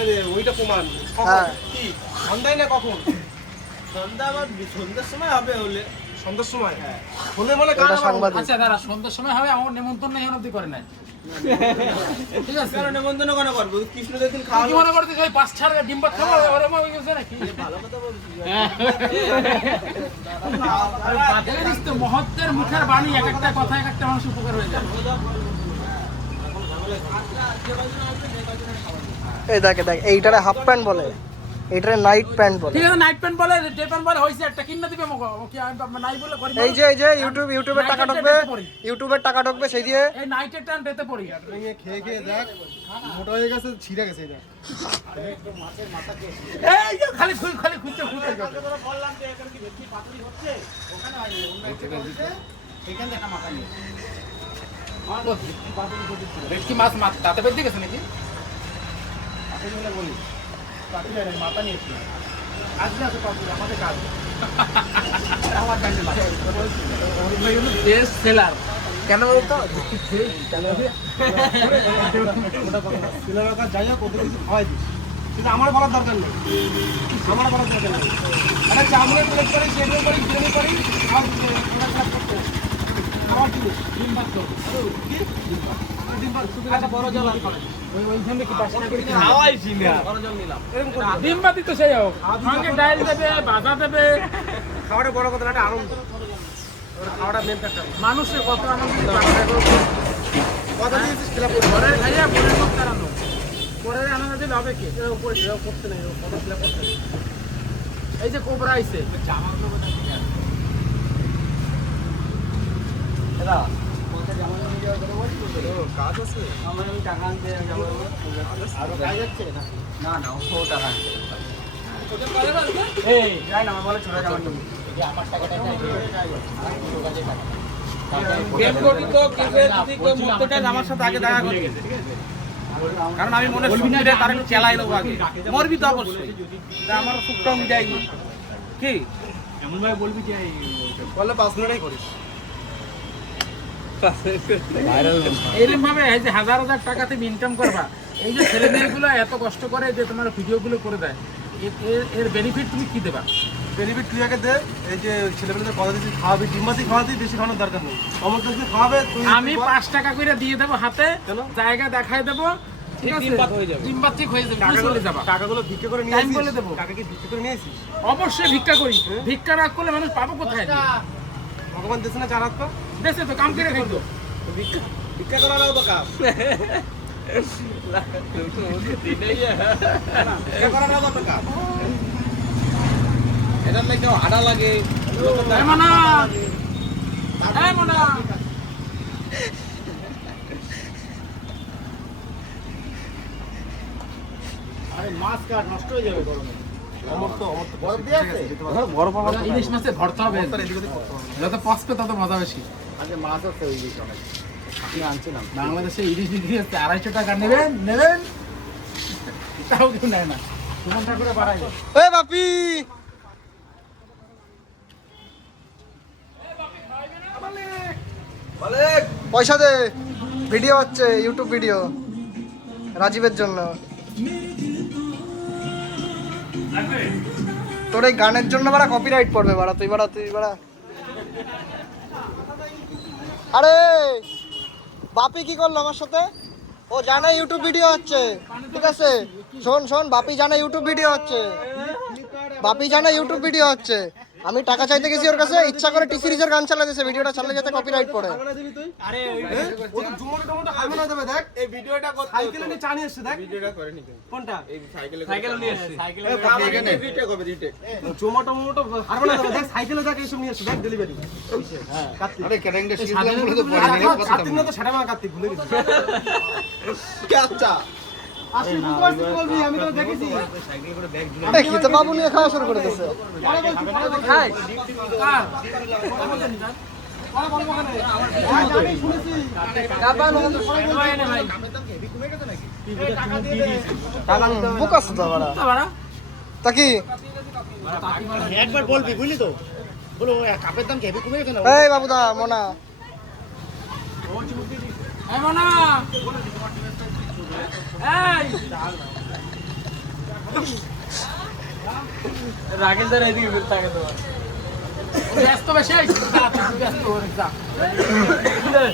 আরে ওইটা প্রমাণ। হ্যাঁ। কি সন্ধ্যায় না কখন? সন্ধ্যা আবার সন্ধ্যার সময় হবে হলে। সন্ধ্যার সময়। হ্যাঁ। হলে বলে এটা সাংবাদিক। আচ্ছা দাঁড়া, সন্ধ্যার সময় হবে, আমার নেমন্তন্ন এই অবধি করে নাই। ঠিক আছে, কারণ নেমন্তন্ন কেন করবো? কৃষ্ণ দেখুন তুই খাওয়া কি মনে করছিস ওই 5-6 ডিম ভাত খাবো ওরকম হয়ে গেছে নাকি? ভালো কথা বলছিস। দেখে দিস তো, মহত্বের মুখের বাণী, এক একটা কথা এক একটা মানুষ উপকার হয়ে যায়। এই দেখ এইটারে হাফ প্যান্ট বলে, এইটারে নাইট প্যান্ট বলে। ঠিক আছে, নাইট প্যান্ট বলে, ডে প্যান্ট বলে, হইছে একটা কিনে দিবে মগো। ওকে আমি নাই বলে করি। এই যে ইউটিউবের টাকা ঢুকবে সেই দিয়ে। এই নাইটের টান ডেতে পড়ি। খেয়ে খেয়ে দেখ মোটা হয়ে গেছে, ছিঁড়ে গেছে এটা। এই যে খালি খুঁজতে বললাম যে এখানে কি ভেটকি পাতুরি হচ্ছে? ওখানে হয়নি, এখানে দেখা মাথা নিয়ে। ভেটকি মাছ তাতে বেঁধে গেছে নাকি? বলি পাতুরি আর মাথা নিয়েছি। আজকে আছে পাতুরি, আমাদের কাজ। আমার কাছে বেস্ট সেলার কেন বলতো? ছেলেরা কাজ যাই হোক ওদের কিছু খাওয়াই দিস, কিন্তু আমার বলার দরকার নেই। আমার বলার দরকার নেই। একটা চাউমিনের প্লেট করি, চেটের করি, বিরিয়ানি করি, আর খাওয়ার জিনিস ডিম ভাত তো। কি ডিম ভাত শুধু একটা বড় জল আর করে ওইখানে কি 10 টাকা করে খাওয়াইছি না। বড় জল নিলাম এরকম করে ডিম ভাতই তো সেই হোক, সঙ্গে ডাল দেবে, ভাজা দেবে। খাওয়াটা বড় কথা না, একটা আনন্দ। ওটা খাওয়াটা মেন ফ্যাক্টর। মানুষের কত আনন্দ, কথা দিয়েছিস খেলা করবো। ঘরের খাইয়া ঘরের মধ্যে আনন্দ, পরের আনন্দ দিলে হবে কি? উপরে সেটাও করতে নেই, কথা খেলা করতে নেই। এই যে কোবরা আইছে, কাজ আছে আমার আমি টাকা আনতে যাবো। আরো কাজ যাচ্ছে না? না না, ও টাকা আনতে। এই যাই না, আমার বলে ছোট যাওয়ার জন্য। আমার টাকাটা গেম করবি তো কিসের যদি কেউ মরতে চায় আমার সাথে আগে দেখা করবি, কারণ আমি মনে শুনি রে তার একটু চেলাই নেবো আগে। মরবি তো অবশ্যই, তা আমার সুখটাও মিটাই কি এমন ভাবে বলবি যে বললে 5 মিনিটেই করিস। এরকম ভাবে এই যে হাজার হাজার টাকা তুমি ইনকাম করবা, এই যে ছেলে মেয়েগুলো এত কষ্ট করে যে তোমার ভিডিওগুলো করে দেয়, এর বেনিফিট তুমি কি দেবা? বেনিফিট তুই আগে দে। এই যে ছেলেমেয়েদের কথা দিচ্ছিস খাওয়াবি, ডিম্বাতি খাওয়াতে বেশি খাওয়ানোর দরকার নেই। অমর কাছে খাওয়াবে তুই। আমি 5 টাকা করে দিয়ে দেবো হাতে, কেন? জায়গা দেখাই দেবো, ঠিক আছে? ডিম ভাত হয়ে যাবে। ডিম ভাত ঠিক হয়ে যাবে, তুমি চলে যাবা। টাকাগুলো ভিক্ষা করে নিয়ে Time আসিস? বলে দেবো। টাকা কি ভিক্ষা করে নিয়ে আসিস? অবশ্যই ভিক্ষা করি, ভিক্ষা না করলে মানুষ পাবো কোথায়? ভগবান দিচ্ছে না 4 হাত পা? দেশে তো কাম করে খাইতো। ভিক্ষা করারও তো কাজ। ভিক্ষা করারও তো কাজ। এটার লাগে হাঁটা লাগে। এই মনা, এই মনা। আরে মাছ কাট নষ্ট হয়ে যাবে গরমে। অমর তো বরফ দিয়ে আছে? বরফ আমার ইলিশ মাছের ভর্তা হবে, এদিকে ওদিক করতে হবে না। যত পচবে তত মজা বেশি। আজকে মাছ আছে ওই দিকে অনেক। আমি আনছিলাম। বাংলাদেশে ইলিশ বিক্রি হচ্ছে 250 টাকা, নেবেন তাও কেউ নেয় না। সুমন ঠাকুরে বাড়াই এ বাপি, পয়সা দে, ভিডিও হচ্ছে, ইউটিউব ভিডিও রাজীবের জন্য। তোর এই গানের জন্য বাড়া কপিরাইট পড়বে বাড়া, তুই বাড়া। আরে বাপি কি করলো আমার সাথে? ও জানে ইউটিউব ভিডিও হচ্ছে, ঠিক আছে? শোন, বাপি জানে ইউটিউব ভিডিও হচ্ছে, আমি টাকা চাইতে গেছি ওর কাছে, ইচ্ছা করে টি সিরিজের গান চালা দিয়েছে, ভিডিওটা চালিয়ে যেতে কপিরাইট পড়ে। আরে ও তো জুমোটো খাবে না দেবে। দেখ এই ভিডিওটা করতে সাইকেলে নিয়ে চালিয়ে এসছে। দেখ ভিডিওটা করে নি কোনটা এই সাইকেলে নিয়ে এসছে। এখানে রিটেক হবে রিটেক। জোমাটো খাবে না দেবে। দেখ সাইকেলে দেখ এইসব নিয়ে এসছে। দেখ ডেলিভারি। হ্যাঁ কার্তিক। আরে ক্যালেন্ডার এই শিখলাম বলে তো কার্তিক না তো সেটা মা কার্তিক ভুলে গেছি। আচ্ছা আসলে বুঝতে পারছিস কি বলবি, আমি তো দেখেছি। সাইকেল করে ব্যাগ ঝুলে আরে খিতে বাবু নিয়ে খাওয়া শুরু করে দিয়েছে। খাই। কার? বুক আছে তো বাড়া। তা কি? একবার বলবি বুঝলি তো, বলো কাপের দাম কেবি কমে গেছে না? এই বাবুদা মোনা, এই মনা, এই রাগের দ্বারা এদিকে বের থাকে তো ব্যস্ত বেশি ব্যস্ত